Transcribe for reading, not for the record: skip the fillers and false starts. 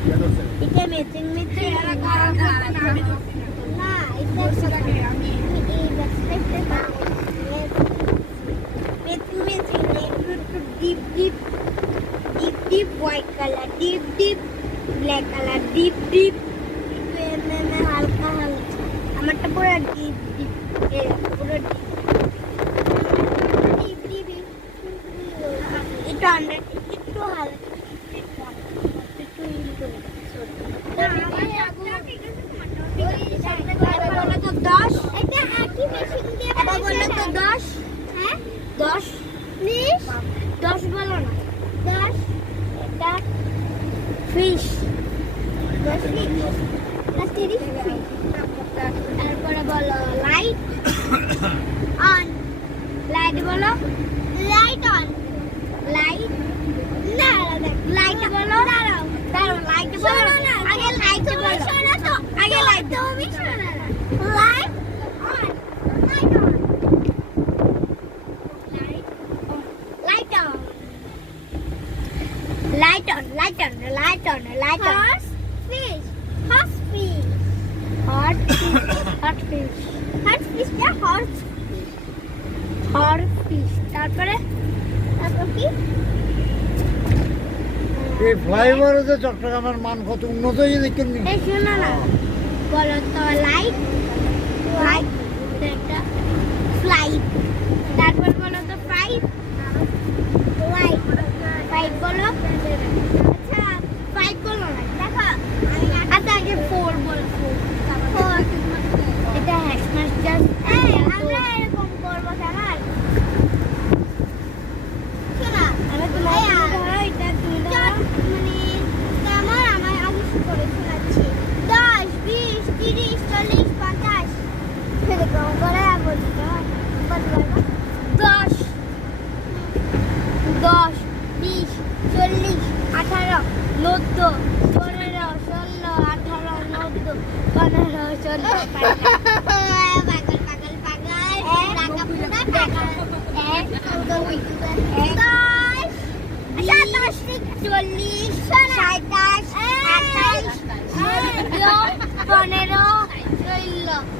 এটা matching matching না এটা আমি এই ব্যাকসাইডটা ম্যাচিং ম্যাচিং একটু deep deep deep deep white colour deep deep black colour deep deep একটু হালকা হালকা আমারটা পুরো ডিপ ডিপ পুরো ডিপ ডিপ ডিপ একটু আন্ডার একটু হালকা একটু ইন করে তো 10 এটা একই মেশিন দিয়ে এটা বললে তো 10 হ্যাঁ 10 প্লিজ 10 বলো না 10 এটা ফিশ 10 ফিশ 30 ফিশ তারপরে বলো লাইট অন লাইট বলো লাইট অন লাইট না লাইট বলো দাঁড়াও লাইট বলো আগে লাইট বলো শোনো তো আগে লাইট দাও আমি শোনো না light on light on light on light on light on light on horse fish horse fish hot fish hot ফিশটা হর্স ফিশ তারপরে কি এই ফ্লাইওভারে যে চট্টগ্রামের মান কত উন্নত হয়ে দেখেন নি এই শোনো না বলো তো লাইট লাইট এটা ফ্লাইট তারপর বলো তো ফাইভ লাইট ফাইভ বলো আচ্ছা ফাইভ বলো না দেখো আচ্ছা আগে ফোর বলো ফোর এটা হ্যাশমাস্টার আমরা এরকম করবো কেমন শোনা আমি তোমার ধরো এটা তুমি ধরো মানে আমার আগে শুরু করে শোনাচ্ছি 10 20 30 40 50 এরকম করে বলছি 10 10 20 40 18 19 15 16 18 19 15 16 পাগল পাগল পাগল টাকা পুরো টাকা 1 2 3 10 40 27 28 15 16